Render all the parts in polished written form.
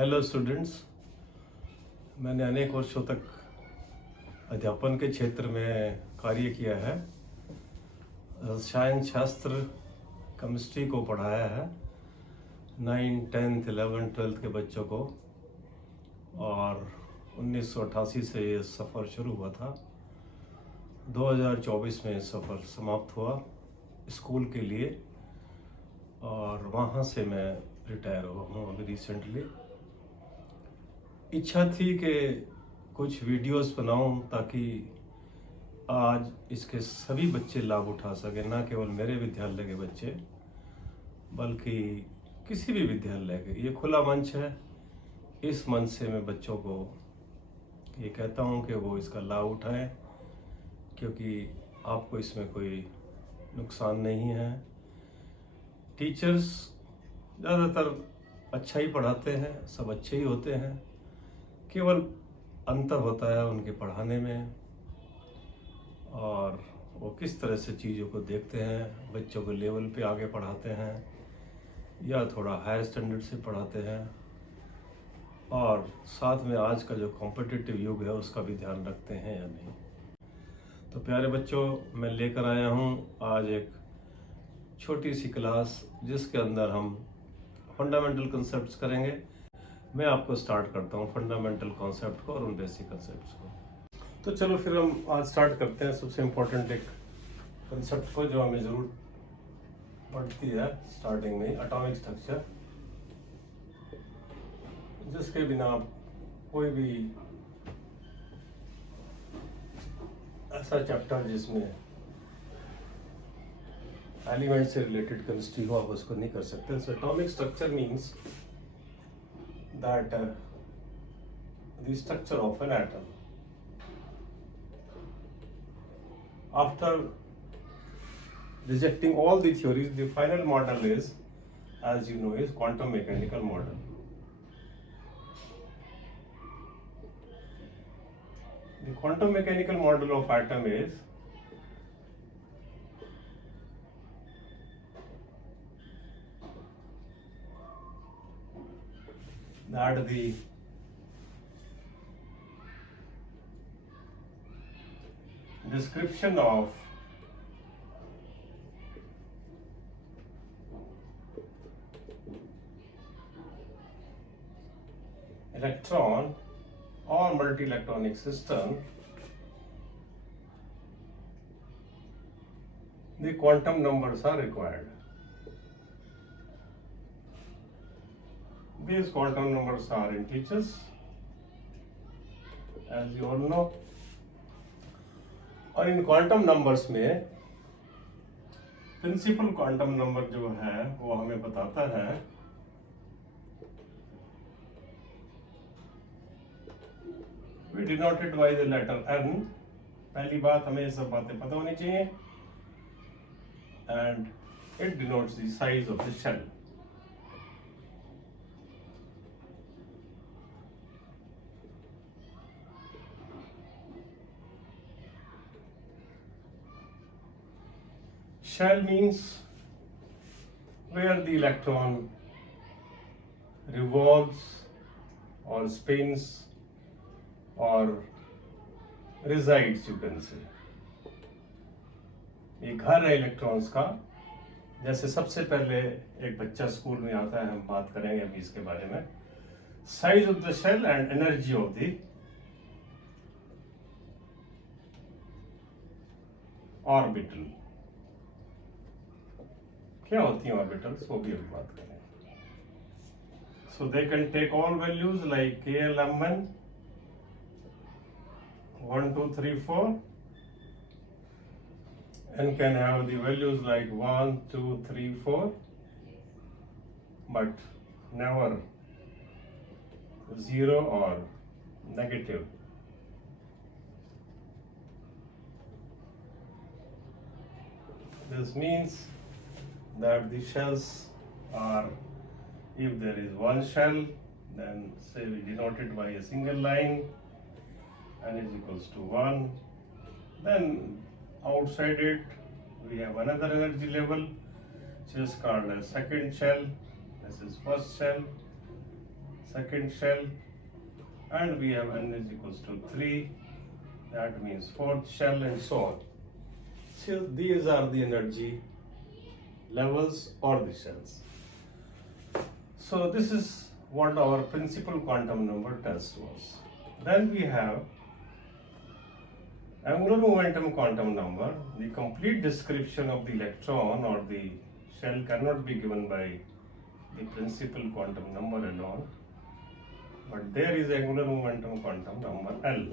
Hello students, मैंने अनेक वर्षों तक अध्यापन के क्षेत्र में कार्य किया है। रसायन शास्त्र, केमिस्ट्री को पढ़ाया है 9, 10, 11, 12 के बच्चों को, और 1988 से ये सफ़र शुरू हुआ था। 2024 में सफ़र समाप्त हुआ स्कूल के लिए, और वहाँ से मैं रिटायर हुआ हूँ अभी रिसेंटली। इच्छा थी कि कुछ वीडियोस बनाऊं ताकि आज इसके सभी बच्चे लाभ उठा सकें, ना केवल मेरे विद्यालय के बच्चे बल्कि किसी भी विद्यालय के। ये खुला मंच है। इस मंच से मैं बच्चों को ये कहता हूं कि वो इसका लाभ उठाएं, क्योंकि आपको इसमें कोई नुकसान नहीं है। टीचर्स ज़्यादातर अच्छा ही पढ़ाते हैं, सब अच्छे ही होते हैं, केवल अंतर होता है उनके पढ़ाने में और वो किस तरह से चीज़ों को देखते हैं। बच्चों को लेवल पे आगे पढ़ाते हैं या थोड़ा हायर स्टैंडर्ड से पढ़ाते हैं, और साथ में आज का जो कॉम्पिटिटिव युग है उसका भी ध्यान रखते हैं या नहीं। तो प्यारे बच्चों, मैं लेकर आया हूँ आज एक छोटी सी क्लास जिसके अंदर हम फंडामेंटल कंसेप्ट्स करेंगे। मैं आपको स्टार्ट करता हूँ फंडामेंटल कॉन्सेप्ट को और उन बेसिक कंसेप्ट्स को। तो चलो फिर हम आज स्टार्ट करते हैं सबसे इम्पोर्टेंट एक कंसेप्ट को जो हमें ज़रूर पड़ती है स्टार्टिंग में, एटॉमिक स्ट्रक्चर, जिसके बिना कोई भी ऐसा चैप्टर जिसमें एलिमेंट से रिलेटेड केमिस्ट्री हो आप उसको नहीं कर सकते। So atomic structure means that the structure of an atom. After rejecting all the theories, the final model is, as you know, is quantum mechanical model. The quantum mechanical model of atom is that the description of electron or multi-electronic system, the quantum numbers are required. These quantum numbers are integers, as you all know, और इन quantum numbers में principal quantum number जो है वो हमें बताता है we denoted by the letter n. पहली बात, हमें ये सब बातें पता होनी चाहिए, and it denotes the size of the shell. Shell means where the electron revolves or spins or resides, you can say. ये घर है इलेक्ट्रॉन्स का। जैसे सबसे पहले एक बच्चा स्कूल में आता है, हम बात करेंगे अभी इसके बारे में, size of the shell and energy of the orbital. क्या होती हैं ऑर्बिटल्स, वो भी अभी बात करेंगे। So they can take all values like KLMN 1, 2, 3, 4 and can have the values like 1, 2, 3, 4, but never 0 or negative. This means that the shells are, if there is one shell, then say we denote it by a single line, n is equals to 1. Then outside it we have another energy level which is called as second shell. This is first shell. second shell, and we have n is equals to 3, that means fourth shell, and so on. So these are the energy levels or the shells. So this is what our principal quantum number test was. Then we have angular momentum quantum number. The complete description of the electron or the shell cannot be given by the principal quantum number alone, but there is angular momentum quantum number L,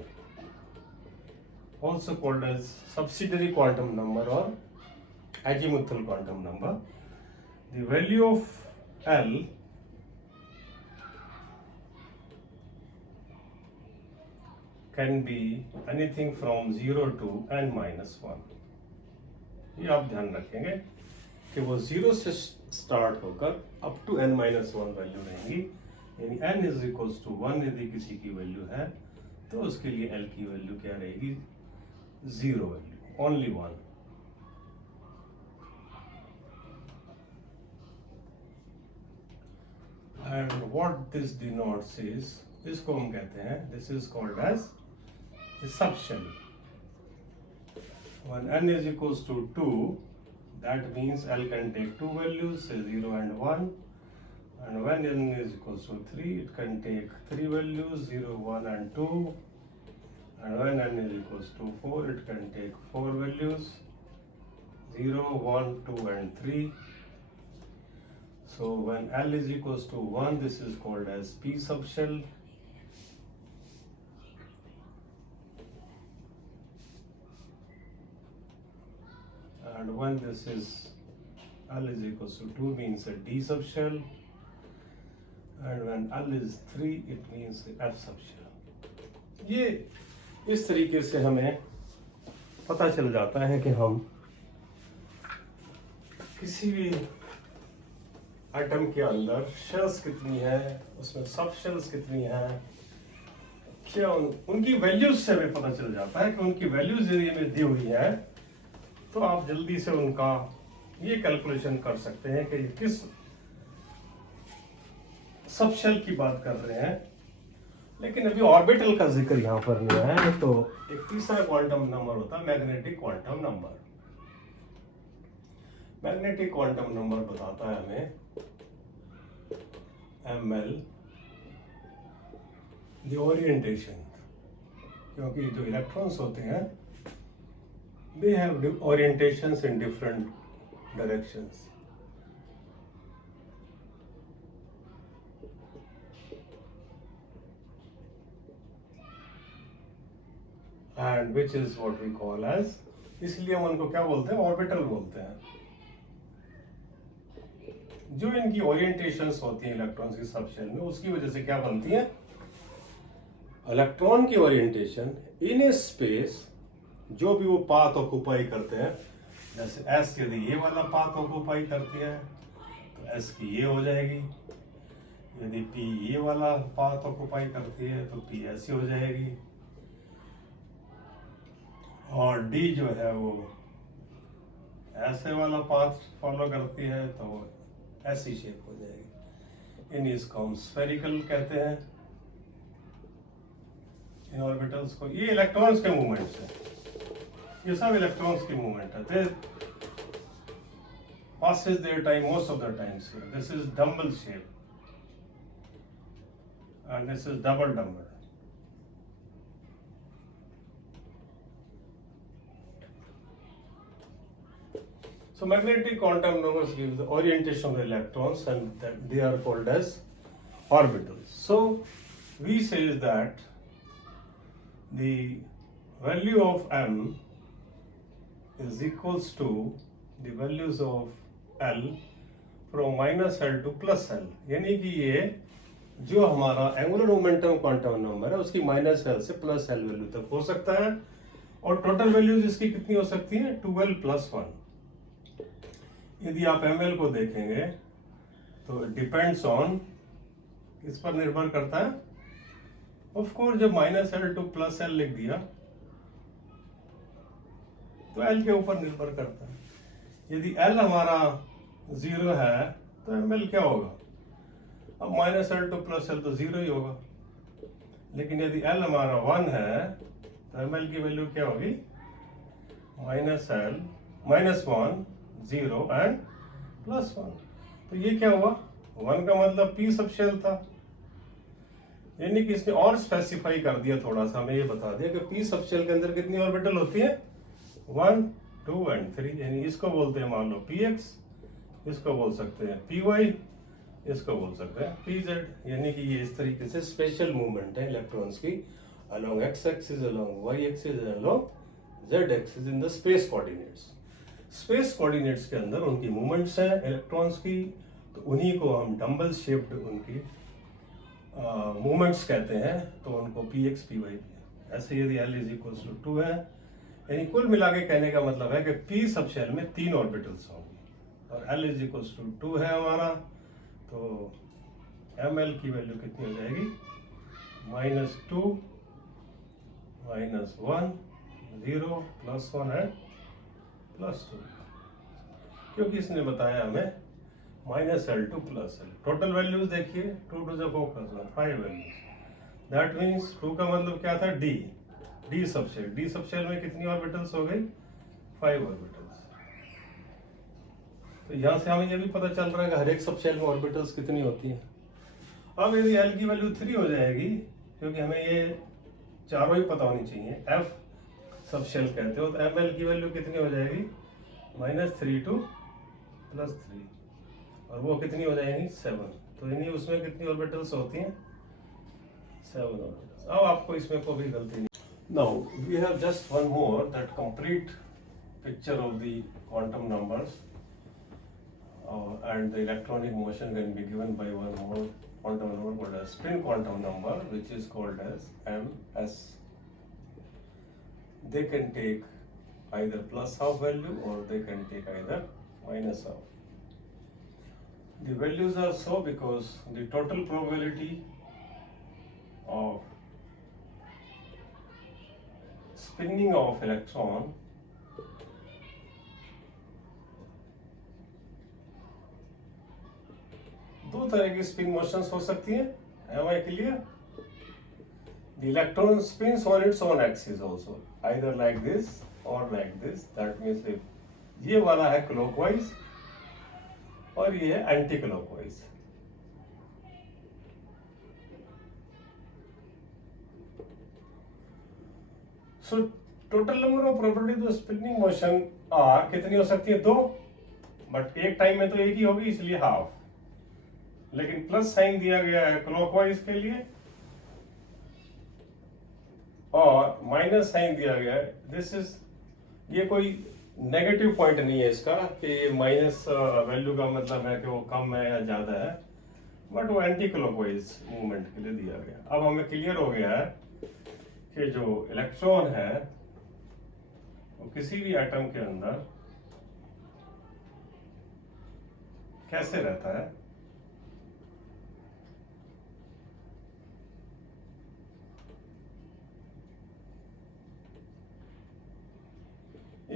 also called as subsidiary quantum number or azimuthal quantum number. The value of L can be anything from 0 to n minus 1. ये आप ध्यान रखेंगे कि वो 0 से start होकर up to n minus 1 value रहेंगी, यानी n इज इक्वल्स टू 1 यदि किसी की वैल्यू है तो उसके लिए L की वैल्यू क्या रहेगी, 0 value, only 1. And what this denotes is, इसको हम कहते हैं, this is called as a subshell. When n is equals to 2, that means L can take two values, say 0 and 1. And when n is equals to 3, it can take three values, 0, 1 and 2. And when n is equals to 4, it can take four values, 0, 1, 2 and 3. So when L is equals to 1, this is called as P subshell. And when this is L is equals to 2, means a D subshell. And when L is 3, it means F subshell. ये इस तरीके से हमें पता चल जाता है कि हम किसी भी एटम के अंदर शेल्स कितनी है, उसमें सब शेल्स कितनी है, क्या उनकी वैल्यूज से हमें पता चल जाता है कि उनकी वैल्यूज यदि हमें दी हुई है तो आप जल्दी से उनका ये कैलकुलेशन कर सकते हैं कि किस सब शेल की बात कर रहे हैं. लेकिन अभी ऑर्बिटल का जिक्र यहाँ पर नहीं है, तो एक तीसरा क्वांटम नंबर होता है magnetic quantum number. Magnetic quantum number बताता है हमें ml द ओरिएंटेशन, क्योंकि जो इलेक्ट्रॉन्स होते हैं they have orientations in different directions. And which is what we call as, इसलिए हम उनको क्या बोलते हैं, ऑर्बिटल बोलते हैं. जो इनकी ओरिएंटेशंस होती हैं इलेक्ट्रॉन्स की सब शेल में, उसकी वजह से क्या बनती है, इलेक्ट्रॉन की ओरिएंटेशन इन ए स्पेस, जो भी वो पाथ ऑक्यूपाई करते हैं, जैसे S यदि ये वाला पाथ ऑक्यूपाई करती है तो S की ये हो जाएगी, यदि P ये वाला पाथ ऑक्यूपाई करती है तो P ऐसी हो जाएगी, और D जो है वो ऐसे वाला पाथ फॉलो करती है तो ऐसी शेप हो जाएगी. इन इसको हम स्फेरिकल कहते हैं इन ऑर्बिटल्स को. ये इलेक्ट्रॉन्स के मूवमेंट्स हैं, ये सब इलेक्ट्रॉन्स की मूवमेंट है. दे passes their time most of the times here. This is dumbbell shape and this is double dumbbell. So magnetic quantum numbers give the orientation of the electrons and that they are called as orbitals. So we say that the value of m is equals to the values of L from minus L to plus L. यानी कि ये जो हमारा angular momentum quantum number है उसकी minus L से plus L value तक हो सकता है, और टोटल वैल्यूज इसकी कितनी हो सकती है, 12 प्लस 1. यदि आप ml को देखेंगे तो डिपेंड्स ऑन, इस पर निर्भर करता है. ऑफ कोर्स जब minus L two plus L लिख दिया तो L के ऊपर निर्भर करता है. यदि L हमारा 0 है तो ml क्या होगा, अब minus L two plus L तो जीरो ही होगा, लेकिन यदि एल हमारा 1 है तो एम एल की वैल्यू क्या होगी, minus L minus 1 0 and plus 1। तो ये क्या हुआ, 1 का मतलब पी सब शेल था, यानी कि इसने और स्पेसिफाई कर दिया थोड़ा सा, हमें ये बता दिया कि पी सब शेल के अंदर कितनी ऑर्बिटल होती है, 1 2 एंड 3। यानी इसको बोलते हैं मान लो पी एक्स, इसको बोल सकते हैं पी वाई, इसको बोल सकते हैं पी जेड। यानी कि ये इस तरीके से स्पेशल मूवमेंट है इलेक्ट्रॉन्स की along x axis, along y axis, along z axis in the space coordinates। Space coordinates के अंदर उनकी मूवमेंट्स हैं इलेक्ट्रॉन्स की, तो उन्हीं को हम डंबल शेप्ड उनकी मूवमेंट्स कहते हैं, तो उनको P X P Y P. ऐसे यदि एल इज इक्वल टू 2 है, यानी कुल मिला के कहने का मतलब है कि पी सब शेल में 3 ऑर्बिटल्स होंगी और एल इज इक्वल टू 2 है हमारा, तो एम एल की वैल्यू कितनी हो जाएगी, -2 -1 0 +1 एंड +2, क्योंकि इसने बताया हमें -L to +L। Total values देखिए, 2 to the 4 + 1 5 values. That means 2 का मतलब क्या था, डी सबशेल। डी सबशेल में कितनी ऑर्बिटल्स हो गई, 5 ऑर्बिटल्स। तो यहाँ से हमें ये भी पता चल रहा है कि हर एक सबशेल में ऑर्बिटल्स कितनी होती हैं। अब यदि L की वैल्यू 3 हो जाएगी, क्योंकि हमें ये चारों ही पता होनी चाहिए, F सबशेल कहते हो, तो ml की वैल्यू कितनी हो जाएगी, -3 to +3, और वो कितनी हो जाएगी 7। तो यानी उसमें कितनी ऑर्बिटल्स होती हैं, 7 ऑर्बिटल्स। अब आपको इसमें कोई भी गलती नहीं। Now we have just one more that complete picture of the quantum numbers and the electronic motion can be given by one more quantum number called as spin quantum number, which is called as ms. They can take either plus half value or they can take either minus half. The values are so because the total probability of spinning of electron दो तरह की spin motions हो सकती हैं, am I clear? The electron spins on its own axis also, either like this or like this. That means if ये वाला है clockwise और ये है anticlockwise. So total number of probability of spinning motion are कितनी हो सकती है, 2, बट एक टाइम में तो एक ही होगी इसलिए हाफ, लेकिन प्लस साइन दिया गया है क्लॉकवाइज के लिए और माइनस साइन दिया गया है। दिस इज, ये कोई नेगेटिव पॉइंट नहीं है इसका कि माइनस वैल्यू का मतलब है कि वो कम है या ज्यादा है, बट वो एंटी क्लॉकवाइज मूवमेंट के लिए दिया गया। अब हमें क्लियर हो गया है कि जो इलेक्ट्रॉन है वो किसी भी एटम के अंदर कैसे रहता है।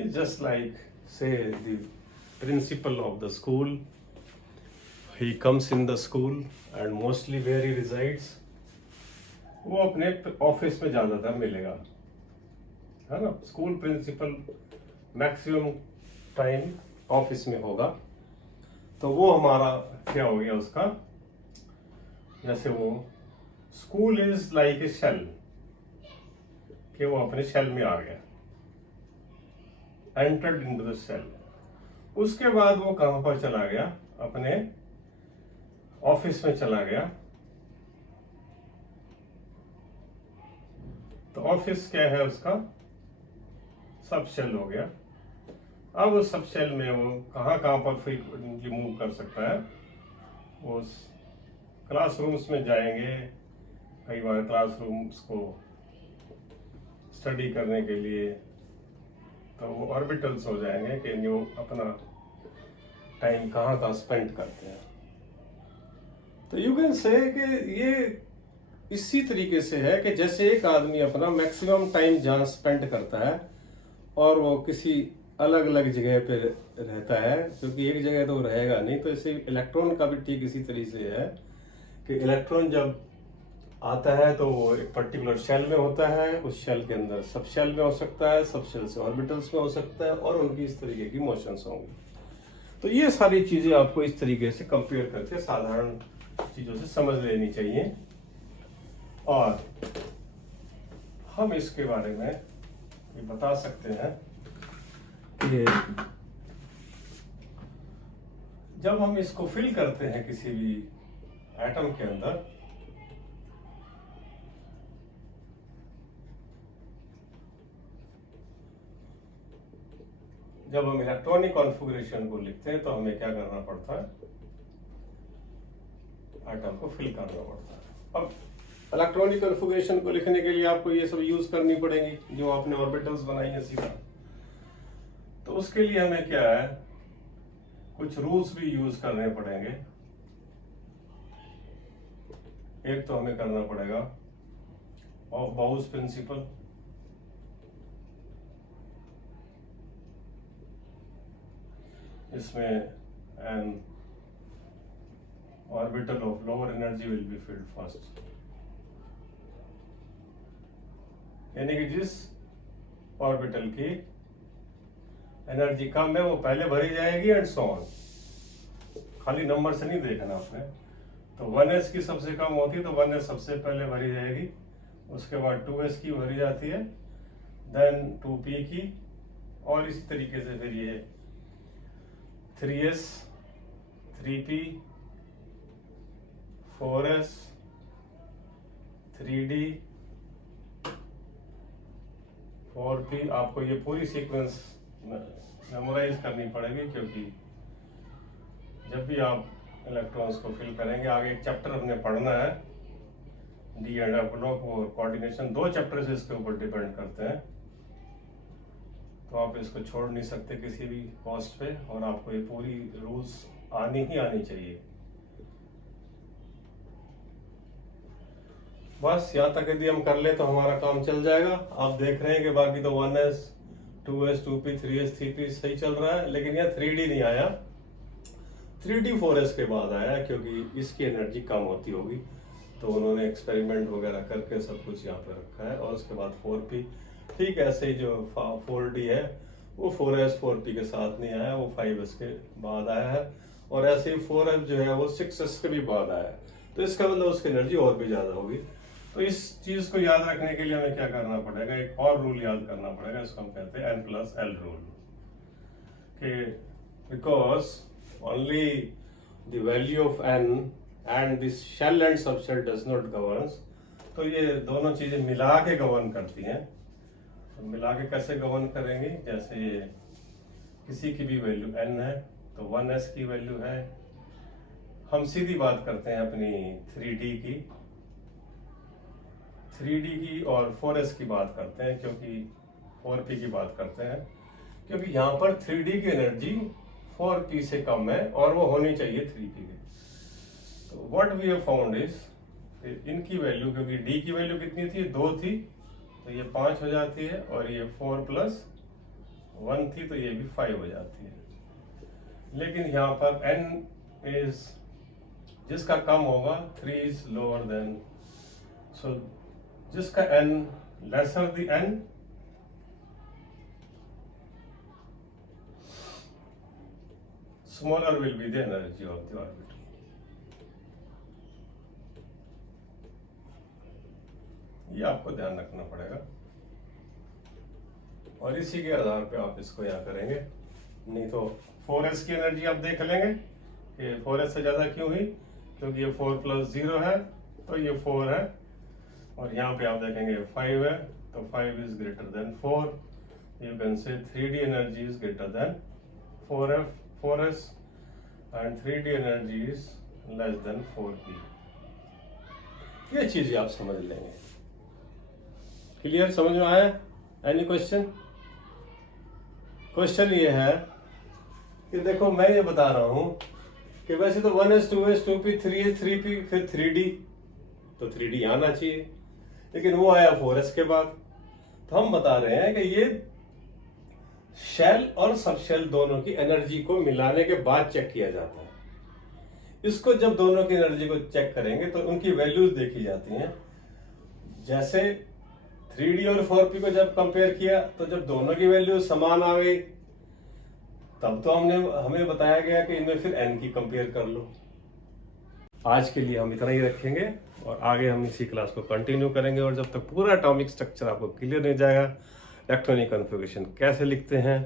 It's just like, say, the principal of the school. He comes in the school and mostly where he resides, वो अपने ऑफिस में ज़्यादातर मिलेगा, है ना। School principal maximum time office में होगा, तो वो हमारा क्या हो गया उसका, जैसे वो school is like a shell, कि वो अपने शेल में आ गया, एंटर्ड इनटू द सेल। उसके बाद वो कहां पर चला गया, अपने ऑफिस में चला गया। तो ऑफिस क्या है उसका, सब शेल हो गया। अब उस सब शेल में वो कहां पर फ्रीक्वेंटली मूव कर सकता है, वो क्लासरूम्स में जाएंगे, कई बार क्लासरूम्स को स्टडी करने के लिए, तो वो ऑर्बिटल्स हो जाएंगे कि वो अपना टाइम कहाँ स्पेंड करते हैं। तो यू कैन से कि ये इसी तरीके से है कि जैसे एक आदमी अपना मैक्सिमम टाइम जहाँ स्पेंड करता है और वो किसी अलग अलग जगह पे रहता है, क्योंकि एक जगह तो रहेगा नहीं, तो इसे इलेक्ट्रॉन का भी ठीक इसी तरीके से है कि इलेक्ट्रॉन जब आता है तो वो एक पर्टिकुलर शेल में होता है, उस शेल के अंदर सब शेल में हो सकता है, सब शेल से ऑर्बिटल्स में हो सकता है, और उनकी इस तरीके की मोशंस होंगी। तो ये सारी चीज़ें आपको इस तरीके से कंपेयर करके साधारण चीज़ों से समझ लेनी चाहिए। और हम इसके बारे में ये बता सकते हैं कि जब हम इसको फिल करते हैं किसी भी एटम के अंदर, जब हम इलेक्ट्रॉनिक कॉन्फ़िगरेशन को लिखते हैं तो हमें क्या करना पड़ता है, एटम को फिल करना पड़ता है। अब इलेक्ट्रॉनिक कॉन्फ़िगरेशन को लिखने के लिए आपको ये सब यूज करनी पड़ेंगी जो आपने ऑर्बिटल्स बनाई है सीधा। तो उसके लिए हमें क्या है, कुछ रूल्स भी यूज करने पड़ेंगे। एक तो हमें करना पड़ेगा ऑफ बाउस प्रिंसिपल, इसमें N orbital of lower energy will be filled first, यानी कि जिस ऑर्बिटल की एनर्जी कम है वो पहले भरी जाएगी एंड सो ऑन। खाली नंबर से नहीं देखना आपने। तो 1s की सबसे कम होती है तो 1s सबसे पहले भरी जाएगी, उसके बाद 2s की भरी जाती है, देन 2p की, और इसी तरीके से फिर ये 3s, 3p, 4s, 3d, 4p। आपको ये पूरी सीक्वेंस मेमोराइज करनी पड़ेगी, क्योंकि जब भी आप इलेक्ट्रॉन्स को फिल करेंगे, आगे एक चैप्टर हमने पढ़ना है डी एंड एफ ब्लॉक और कोऑर्डिनेशन, 2 चैप्टर से इसके ऊपर डिपेंड करते हैं। तो आप इसको छोड़ नहीं सकते किसी भी कॉस्ट पे, और आपको ये पूरी रूल्स आनी ही आनी चाहिए। बस यहाँ तक यदि हम कर ले तो हमारा काम चल जाएगा। आप देख रहे हैं कि बाकी तो 1s, 2s, 2p, 3s, 3p सही चल रहा है, लेकिन यहाँ 3d नहीं आया। 3d 4s के बाद आया, क्योंकि इसकी एनर्जी कम होती होगी, तो उन्होंने एक्सपेरिमेंट वगैरह करके सब कुछ यहाँ पे रखा है। और उसके बाद 4p, ठीक ऐसे ही जो 4d है वो 4s 4p के साथ नहीं आया, वो 5s के बाद आया है, और ऐसे ही 4f जो है वो 6s के भी बाद आया है। तो इसका मतलब उसकी एनर्जी और भी ज़्यादा होगी। तो इस चीज़ को याद रखने के लिए हमें क्या करना पड़ेगा, एक और रूल याद करना पड़ेगा, इसको हम कहते हैं n+l रूल, कि because only the value of n and this shell and subshell does not governs। तो ये दोनों चीजें मिला के गवर्न करती हैं। तो मिला के कैसे गवर्न करेंगी, जैसे ये किसी की भी वैल्यू n है तो 1s की वैल्यू है। हम सीधी बात करते हैं अपनी 3d की और 4s की बात करते हैं, क्योंकि 4p की बात करते हैं, क्योंकि यहाँ पर 3d की एनर्जी 4p से कम है और वो होनी चाहिए 3p के। तो what we have found is इनकी वैल्यू, क्योंकि d की वैल्यू कितनी थी, 2 थी, तो ये 5 हो जाती है, और ये 4 + 1 थी तो ये भी 5 हो जाती है। लेकिन यहाँ पर n इज, जिसका कम होगा 3 इज लोअर देन, सो जिसका n lesser the n smaller will be the energy of the orbital। ये आपको ध्यान रखना पड़ेगा, और इसी के आधार पे आप इसको यहाँ करेंगे। नहीं तो 4s की एनर्जी आप देख लेंगे कि 4s से ज़्यादा क्यों हुई, क्योंकि ये 4 + 0 है तो ये 4 है, और यहाँ पे आप देखेंगे 5 है तो 5 is greater than 4। You can say 3d energy is greater than 4s and 3d energy is less than 4p। ये चीजें आप समझ लेंगे। क्लियर, समझ में आया? Any question? क्वेश्चन ये है कि देखो मैं ये बता रहा हूं कि वैसे तो 1s 2s 2p 3s 3p फिर 3d, तो 3d आना चाहिए, लेकिन वो आया 4s के बाद। तो हम बता रहे हैं कि ये शेल और सब शेल दोनों की एनर्जी को मिलाने के बाद चेक किया जाता है। इसको जब दोनों की एनर्जी को चेक करेंगे तो उनकी वैल्यूज देखी जाती हैं। जैसे 3D और 4P को जब कंपेयर किया तो जब दोनों की वैल्यू समान आ गई तब तो हमें बताया गया कि इनमें फिर n की कंपेयर कर लो। आज के लिए हम इतना ही रखेंगे और आगे हम इसी क्लास को कंटिन्यू करेंगे, और जब तक पूरा एटॉमिक स्ट्रक्चर आपको क्लियर नहीं जाएगा, इलेक्ट्रॉनिक कन्फिगरेशन कैसे लिखते हैं,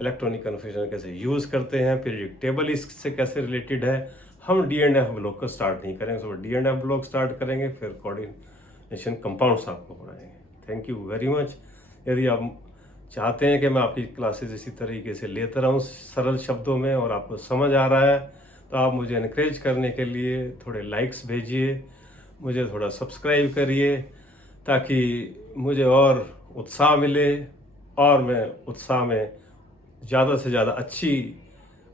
इलेक्ट्रॉनिक कन्फिगरेशन कैसे यूज करते हैं, पीरियोडिक टेबल इससे कैसे रिलेटेड है, हम D&F ब्लॉक को स्टार्ट नहीं करेंगे। तो D&F ब्लॉक स्टार्ट करेंगे, फिर कोऑर्डिनेशन कंपाउंड्स आपको पढ़ाएंगे। Thank you very much. यदि आप चाहते हैं कि मैं आपकी क्लासेस इसी तरीके से लेता रहूं सरल शब्दों में और आपको समझ आ रहा है, तो आप मुझे इनकरेज करने के लिए थोड़े लाइक्स भेजिए, मुझे थोड़ा सब्सक्राइब करिए, ताकि मुझे और उत्साह मिले और मैं उत्साह में ज़्यादा से ज़्यादा अच्छी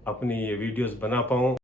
अपनी ये वीडियोस बना पाऊँ।